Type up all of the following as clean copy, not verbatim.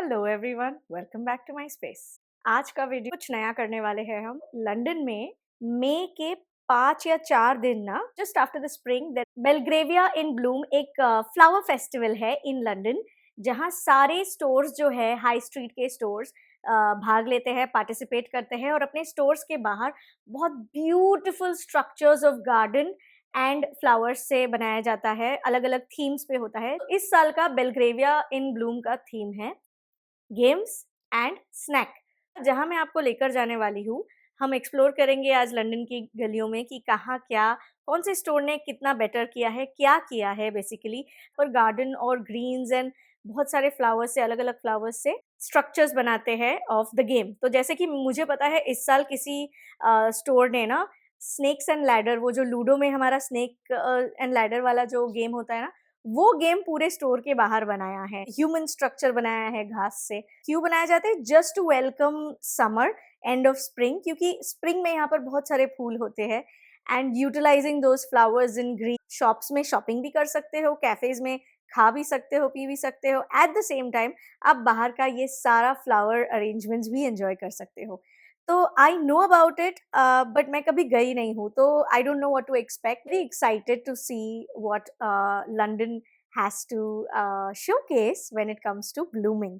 Hello everyone, welcome back to my space. आज का video कुछ नया करने वाले हैं हम। लंदन में मई के 5 या 4 दिन ना, just after the spring, Belgravia in Bloom एक फ्लावर फेस्टिवल है इन लंदन, जहाँ सारे स्टोर्स जो है हाई स्ट्रीट के स्टोर्स भाग लेते हैं, पार्टिसिपेट करते हैं और अपने स्टोर्स के बाहर बहुत beautiful structures of garden and flowers से बनाया जाता है। अलग अलग थीम्स पे होता है। इस साल का बेलग्रेविया इन ब्लूम का थीम है गेम्स एंड स्नैक। जहां मैं आपको लेकर जाने वाली हूँ, हम एक्सप्लोर करेंगे आज लंदन की गलियों में कि कहाँ क्या, कौन से स्टोर ने कितना बेटर किया है, क्या किया है बेसिकली, और गार्डन और ग्रीन्स एंड बहुत सारे फ्लावर्स से, अलग अलग फ्लावर्स से स्ट्रक्चर्स बनाते हैं ऑफ द गेम। तो जैसे कि मुझे पता है इस साल किसी स्टोर ने ना स्नेक्स एंड लैडर, वो जो लूडो में हमारा स्नेक एंड लैडर वाला जो गेम होता है ना, वो गेम पूरे स्टोर के बाहर बनाया है। ह्यूमन स्ट्रक्चर बनाया है घास से। क्यों बनाया जाता है? Just to welcome summer, end of spring, क्योंकि स्प्रिंग में यहाँ पर बहुत सारे फूल होते हैं and utilizing those flowers in green. Shops में शॉपिंग भी कर सकते हो, कैफेज में खा भी सकते हो, पी भी सकते हो। एट द सेम टाइम आप बाहर का ये सारा फ्लावर अरेंजमेंट्स भी एंजॉय कर सकते हो। तो I know about it, but मैं कभी गई नहीं हूँ, तो I don't know what to expect. Very excited to see what London has to showcase when it comes to blooming.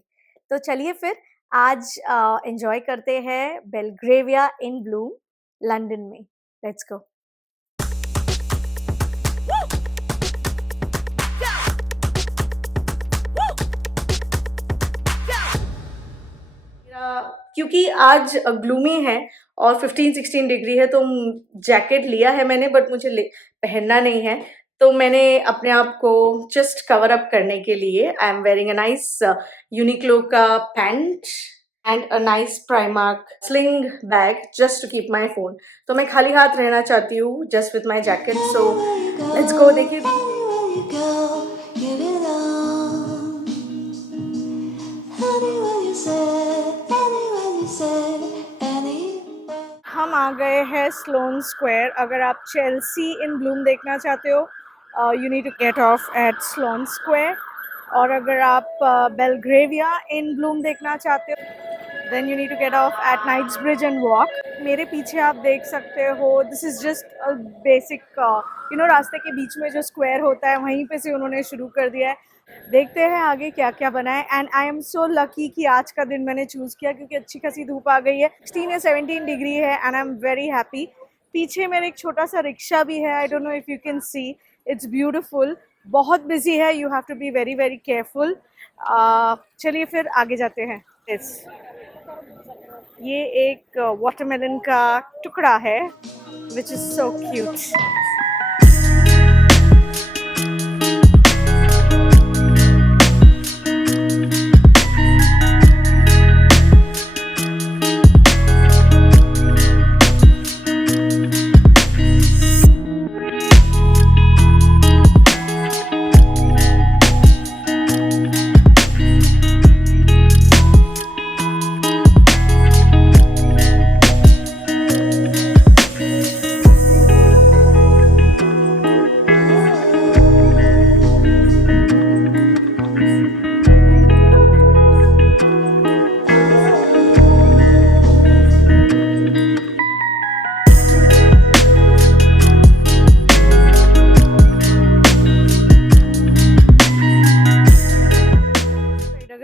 तो चलिए फिर आज एंजॉय करते हैं बेलग्रेविया इन ब्लूम लंदन में। Let's go. क्योंकि आज ग्लूमी है और 15-16 डिग्री है, तो जैकेट लिया है मैंने, बट मुझे पहनना नहीं है। तो मैंने अपने आप को जस्ट कवर अप करने के लिए I am wearing a nice Uniqlo का pant and a nice Primark sling bag just to keep my phone. तो मैं खाली हाथ रहना चाहती हूँ just with my jacket. So let's go. देखिए हम आ गए हैं स्लोन स्क्वायर। अगर आप चेल्सी इन ब्लूम देखना चाहते हो, you need to get off at Sloane square. और अगर आप बेलग्रेविया इन ब्लूम देखना चाहते हो, then you need to get off at Knightsbridge and walk. मेरे पीछे आप देख सकते हो, this is just a basic रास्ते के बीच में जो स्क्वायर होता है, वहीं पे से उन्होंने शुरू कर दिया है। देखते हैं आगे क्या क्या बना है। And I am so lucky कि आज का दिन मैंने चूज़ किया, क्योंकि अच्छी खासी धूप आ गई है। 16 या 17 डिग्री है and I am very happy. पीछे मेरे एक छोटा सा रिक्शा भी है। I don't know if you can see, it's beautiful. बहुत बिजी है, you have to be very very careful. चलिए फिर आगे जाते हैं। ये एक वाटरमेलन का टुकड़ा है, विच इज़ सो क्यूट।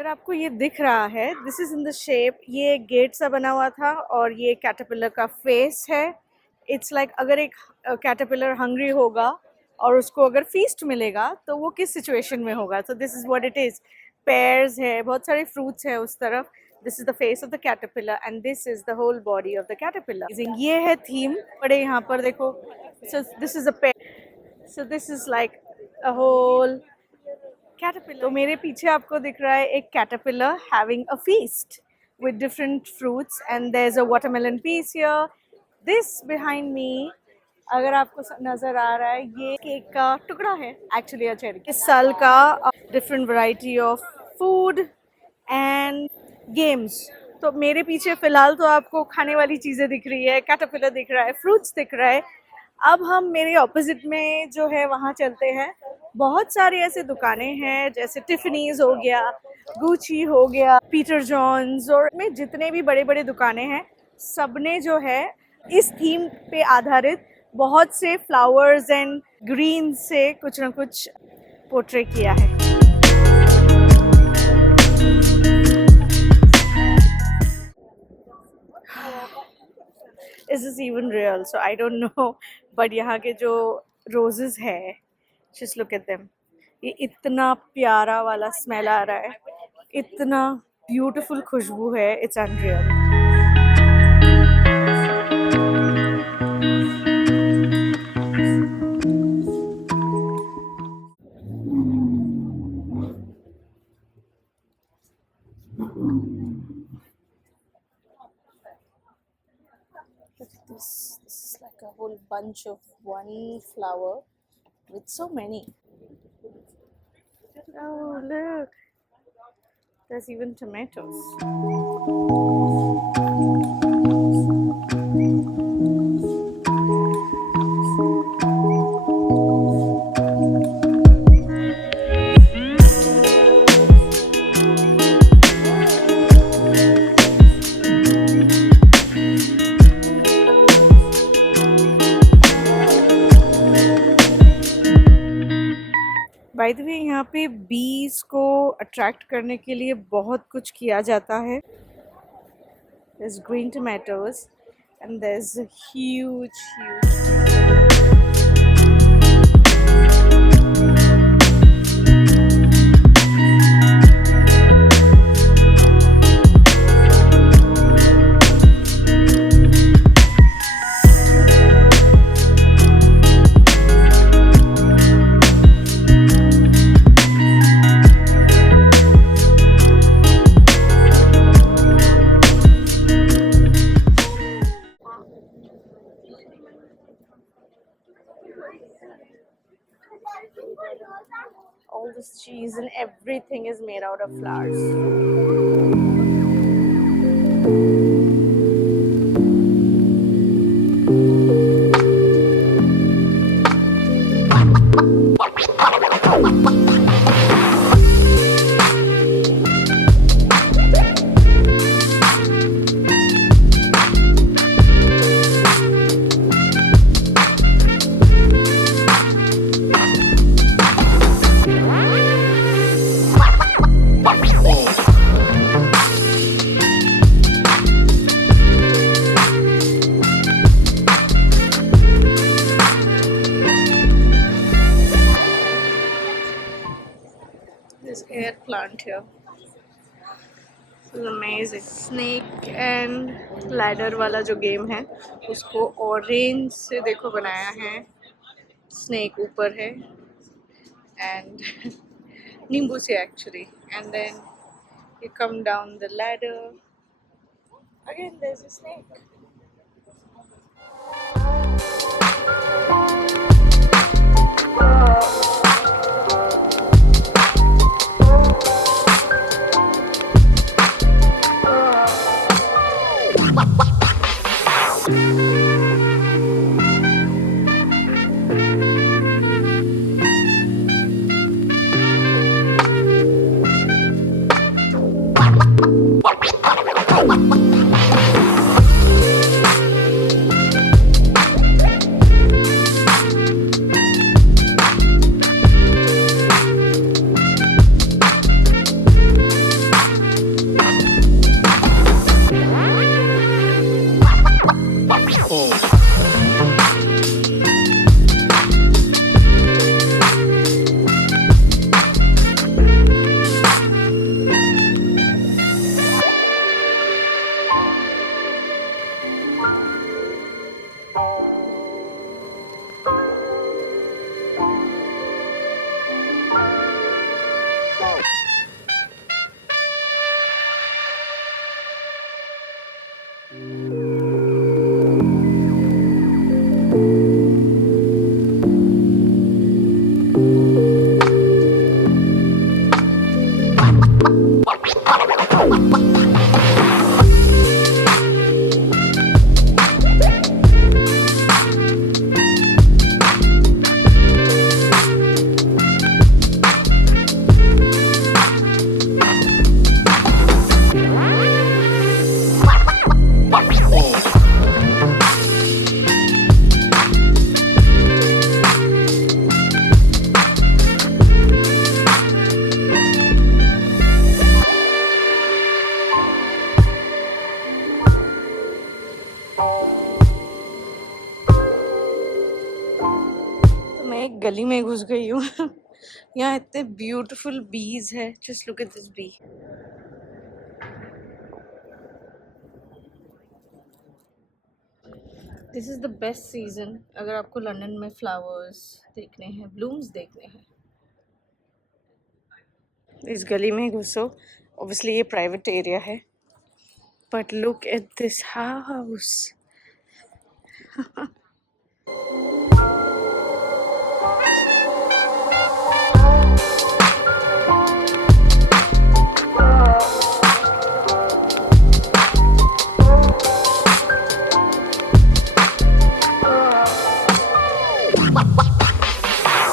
आपको ये दिख रहा है, this is in the shape. ये गेट सा बना हुआ था और ये कैटरपिलर का फेस है। इट्स लाइक अगर एक कैटरपिलर हंग्री होगा और उसको अगर फीस्ट मिलेगा तो वो किस सिचुएशन में होगा। तो this is what it is. Pears है, बहुत सारे फ्रूट्स है उस तरफ। This is the face of the caterpillar and this is the whole body of the caterpillar. ये है थीम। बड़े यहाँ पर देखो, so this is a pear, so this is like a whole caterpillar. तो मेरे पीछे आपको दिख रहा है एक caterpillar having a feast with different fruits and there is a watermelon piece here. This behind me, अगर आपको नजर आ रहा है, ये केक का टुकड़ा है, एक्चुअली अ चेरी। इस साल का different variety of food and games. तो मेरे पीछे फिलहाल तो आपको खाने वाली चीज़ें दिख रही है, कैटरपिलर दिख रहा है, फ्रूट्स दिख रहा है। अब हम मेरे ऑपोजिट में जो है वहाँ चलते हैं। बहुत सारी ऐसे दुकानें हैं जैसे टिफनीज हो गया, गुची हो गया, पीटर जॉन्स, और में जितने भी बड़े बड़े दुकानें हैं सबने जो है इस थीम पे आधारित बहुत से फ्लावर्स एंड ग्रीन से कुछ ना कुछ पोर्ट्रे किया है। Is this even real? So I don't know. But यहाँ के जो roses है, just look at them. ये इतना प्यारा वाला स्मेल आ रहा है, इतना ब्यूटीफुल खुशबू है, it's unreal. Look at this. This is like a whole bunch of one flower with so many. Oh, look. There's even tomatoes. By the way यहाँ पे बीज को अट्रैक्ट करने के लिए बहुत कुछ किया जाता है। There's green tomatoes and there's a huge all this cheese and everything is made out of flowers. This air plant here. This is amazing. Snake and ladder वाला जो गेम है उसको ऑरेंज से देखो बनाया है। स्नेक ऊपर है and नींबू से actually, and then you come down the ladder. Again there's a snake. गली में घुस गई हूँ। यहाँ इतने ब्यूटीफुल बीज है, just look at this bee. This is the best season अगर आपको लंदन में फ्लावर्स देखने हैं, ब्लूम्स देखने हैं। इस गली में घुसो, ऑब्वियसली ये प्राइवेट एरिया है, but look at this house.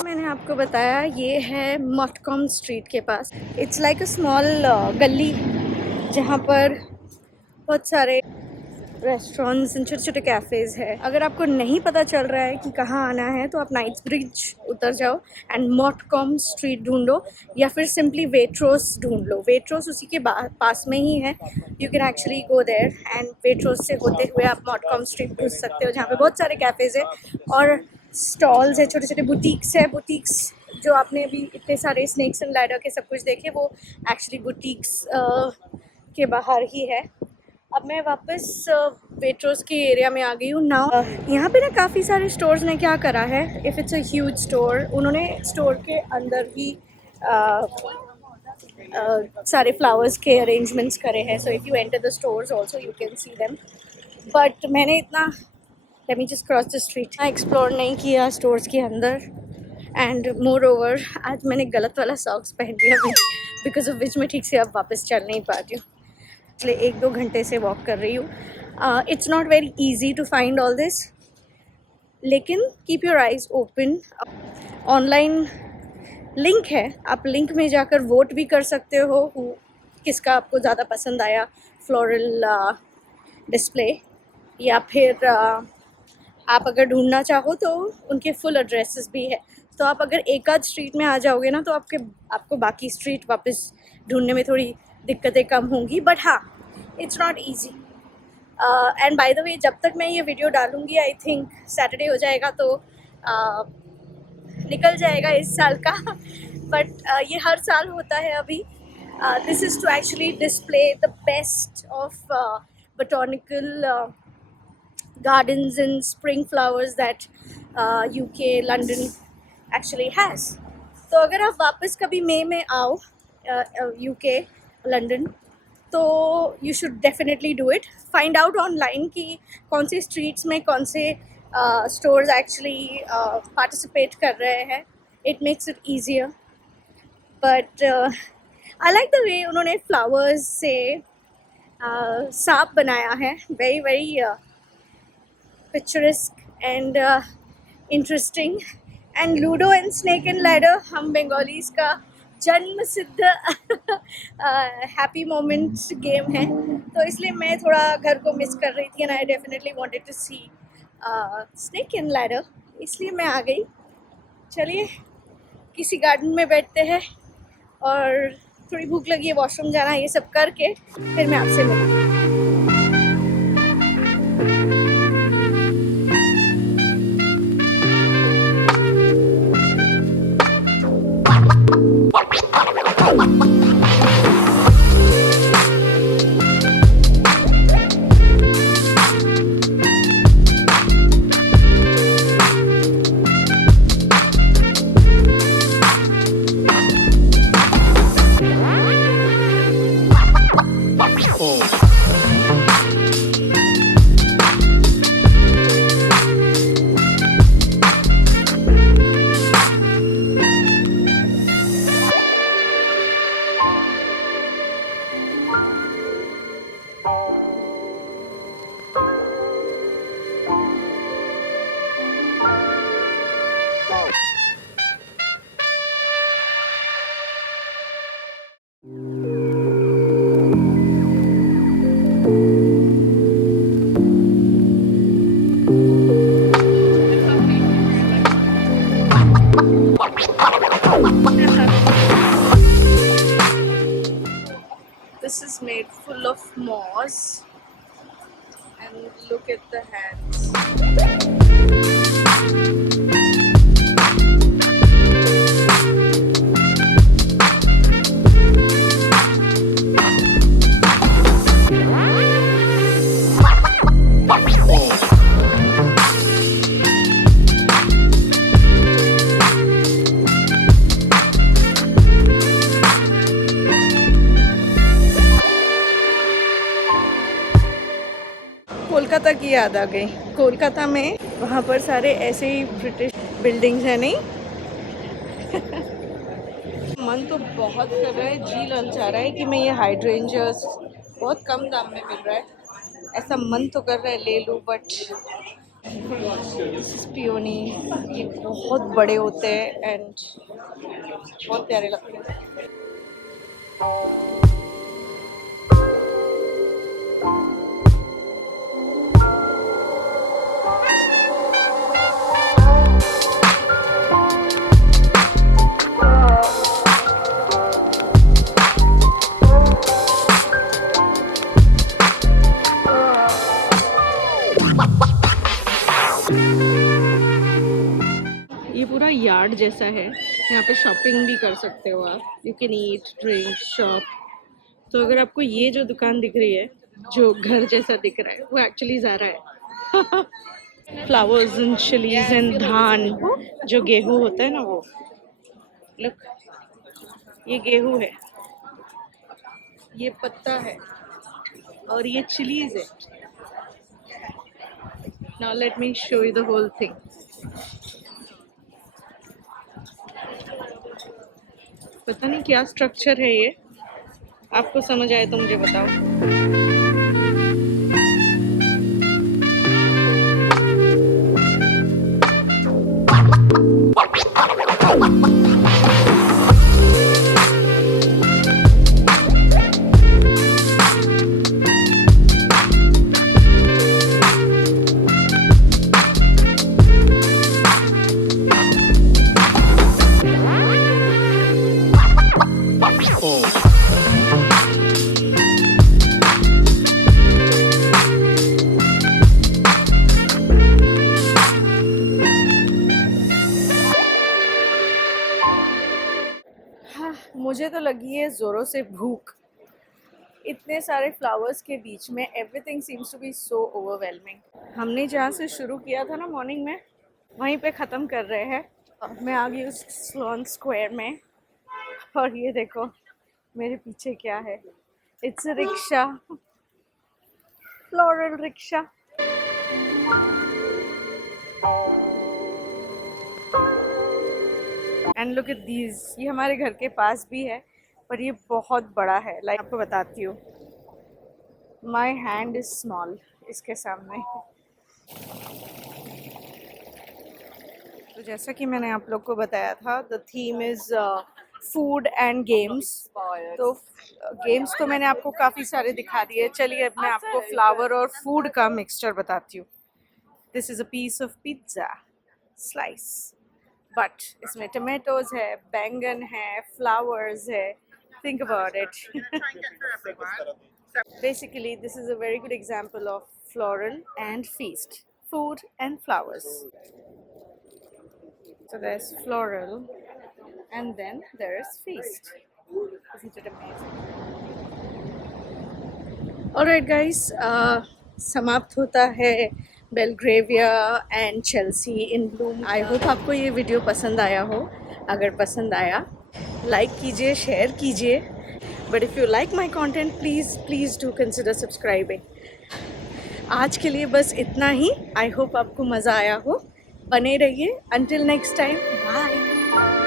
मैंने आपको बताया ये है मॉटकॉम स्ट्रीट के पास। इट्स लाइक अ स्मॉल गली जहाँ पर बहुत सारे रेस्टोरेंट्स एंड छोटे छोटे कैफ़ेज़ है। अगर आपको नहीं पता चल रहा है कि कहाँ आना है तो आप नाइट्स ब्रिज उतर जाओ एंड मॉटकॉम स्ट्रीट ढूंढो, या फिर सिंपली वेट्रोस ढूंढ लो। वेट्रोस उसी के पास में ही है। You can actually go there and Waitrose से होते हुए आप मॉटकॉम स्ट्रीट घुस सकते हो, जहाँ पे बहुत सारे कैफ़ेज़ है और स्टॉल्स है, छोटे छोटे बुटीक्स है। बुटीक्स जो आपने अभी इतने सारे स्नेक्स एंड लैडर के सब कुछ देखे, वो एक्चुअली बुटीक्स के बाहर ही है। अब मैं वापस वेट्रोस के एरिया में आ गई हूँ नाउ। यहाँ पे ना काफ़ी सारे स्टोर्स ने क्या करा है, if it's a huge store, उन्होंने स्टोर के अंदर ही सारे फ्लावर्स के अरेंजमेंट्स करे हैं। So if you enter the stores also you can see them, but मैंने इतना let me just cross the street explore नहीं किया स्टोर्स के अंदर। एंड मोर ओवर आज मैंने गलत वाला सॉक्स पहन लिया, बिकॉज ऑफ विच मैं ठीक से अब वापस चल नहीं पाती हूँ। इसलिए 1-2 घंटे से वॉक कर रही हूँ। It's not very easy to find all this, लेकिन keep your eyes open. Online link है, आप लिंक में जाकर वोट भी कर सकते हो किसका आपको ज़्यादा पसंद आया, फ्लोरल डिस्प्ले, या फिर आप अगर ढूंढना चाहो तो उनके फुल एड्रेसेस भी है। तो आप अगर एक आध स्ट्रीट में आ जाओगे ना तो आपको बाकी स्ट्रीट वापस ढूंढने में थोड़ी दिक्कतें कम होंगी, बट हाँ it's not easy. And by the way, जब तक मैं ये वीडियो डालूँगी आई थिंक सैटरडे हो जाएगा, तो निकल जाएगा इस साल का। बट ये हर साल होता है अभी। This is to actually display the best of botanical gardens and spring flowers that UK London actually has. तो अगर आप वापस कभी मई में आओ UK लंदन, तो you should definitely do it. Find out online कि कौन से स्ट्रीट्स में कौन से स्टोर्स एक्चुअली पार्टिसिपेट कर रहे हैं। It makes it easier, but I like the way उन्होंने फ्लावर्स से सांप बनाया है। Very very picturesque and interesting. And ludo and snake and ladder हम बंगालीज का जन्म सिद्ध हैप्पी मोमेंट्स गेम है, तो इसलिए मैं थोड़ा घर को मिस कर रही थी and I definitely wanted to see snake and ladder, इसलिए मैं आ गई। चलिए किसी गार्डन में बैठते हैं, और थोड़ी भूख लगी है, वॉशरूम जाना है, ये सब करके फिर मैं आपसे मिलूँगी। This is made full of moss, and look at the hands. Kolkata की याद आ गई। कोलकाता में वहाँ पर सारे ऐसे ही ब्रिटिश बिल्डिंग्स हैं नहीं। मन तो बहुत कर रहा है, जी ललचा रहा है कि मैं ये हाइड्रेंजर्स बहुत कम दाम में मिल रहा है, ऐसा मन तो कर रहा है ले लूँ, बट पियोनी ये बहुत बड़े होते हैं एंड बहुत प्यारे लगते हैं। ये पूरा यार्ड जैसा है, यहाँ पे शॉपिंग भी कर सकते हो आप, you can eat drink shop. तो अगर आपको ये जो दुकान दिख रही है जो घर जैसा दिख रहा है वो एक्चुअली ज़ारा है। फ्लावर्स एंड चिलीज एंड धान, जो गेहूँ होता है ना वो, लुक ये गेहूँ है, ये पत्ता है और ये चिलीज है। Now let me show you the whole thing. पता नहीं क्या स्ट्रक्चर है ये, आपको समझ आए तो मुझे बताओ। मुझे तो लगी है ज़ोरों से भूख, इतने सारे फ्लावर्स के बीच में everything seems to be so overwhelming. हमने जहाँ से शुरू किया था ना मॉर्निंग में, वहीं पे ख़त्म कर रहे हैं। मैं आ गई उस स्लोन स्क्वायर में और ये देखो मेरे पीछे क्या है, it's a rickshaw, floral rickshaw. And look at these, ये हमारे घर के पास भी है पर ये बहुत बड़ा है। लाइक आपको बताती हूँ, माई हैंड इज स्मॉल इसके सामने। तो जैसा कि मैंने आप लोग को बताया था, the theme is food and games. तो गेम्स तो मैंने आपको काफ़ी सारे दिखा दिए, चलिए अब मैं आपको फ्लावर और फूड का मिक्सचर बताती हूँ। This is a piece of pizza slice, but इसमें टमेटोज है, बैंगन है, फ्लावर्स है, think about it. Basically this is a very good example of floral and feast, food and flowers. So there's floral and then there is feast. Isn't it amazing? Alright guys, समाप्त होता है Belgravia and Chelsea in Bloom. I hope आपको ये video पसंद आया हो। अगर पसंद आया लाइक कीजिए, शेयर कीजिए, but if you like my content please do consider subscribing. आज के लिए बस इतना ही। आई होप आपको मज़ा आया हो, बने रहिए। Until next time, bye.